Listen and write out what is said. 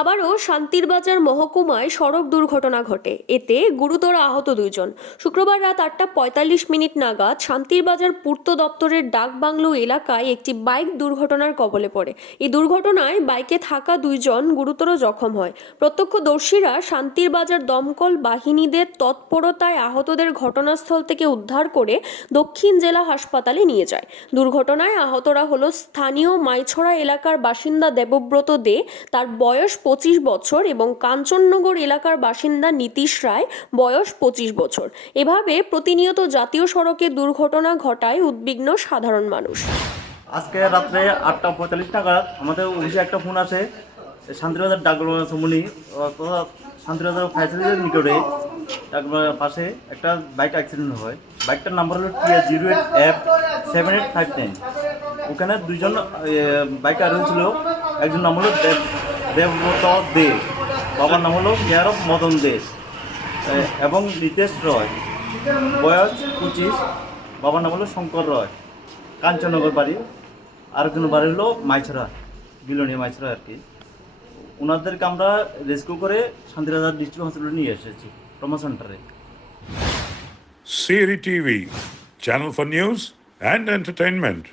আবারও শান্তিরবাজার মহকুমায় সড়ক দুর্ঘটনা ঘটে, এতে গুরুতর আহত দুইজন। শুক্রবার রাত 8:45 নাগাদ শান্তিরবাজার পূর্ত দপ্তরের ডাকবাংলো এলাকায় একটি বাইক দুর্ঘটনার কবলে পড়ে। এই দুর্ঘটনায় বাইকে থাকা দুইজন গুরুতর জখম হয়। প্রত্যক্ষদর্শীরা শান্তিরবাজার দমকল বাহিনীদের তৎপরতায় আহতদের ঘটনাস্থল থেকে উদ্ধার করে দক্ষিণ জেলা হাসপাতালে নিয়ে যায়। দুর্ঘটনায় আহতরা হলো স্থানীয় মাইছড়া এলাকার বাসিন্দা দেবব্রত দে, তার বয়স 25 বছর, এবং কাঞ্চননগর এলাকার বাসিন্দা নীতিশ রায়, বয়স 25 বছর। এভাবে প্রতিনিয়ত জাতীয় সড়কে দুর্ঘটনা ঘটায় উদ্বিগ্ন সাধারণ মানুষ। আজকে রাত্রে 8:45 নাগাদ আমাদের অফিসে একটা ফোন আসে, শান্তিবাজার ডাকবাংলো শান্তিবাজার ফায়ার সার্ভিসের নিকটে পাশে একটা বাইক অ্যাক্সিডেন্ট হয়। বাইকটার নাম্বার হলো TR08F7859। ওখানে দুইজন বাইক আরোহী ছিল। একজন নাম হলো দেবব্রত দে, বাবার নাম হলো কেয়ার অফ মদন দে, এবং নীতেশ রয়, বয়স 25, বাবার নাম হলো শঙ্কর রয়, কাঞ্চননগর বাড়ি। আরেকজনের বাড়ি হলো মাইছড়া, বিলনীয় মাইছড়া আর কি। ওনাদেরকে আমরা রেস্কিউ করে শান্তিবাজার ডিস্ট্রিক্ট হসপিটালে নিয়ে এসেছি, ট্রমা সেন্টারে। Siri TV, channel for news and entertainment.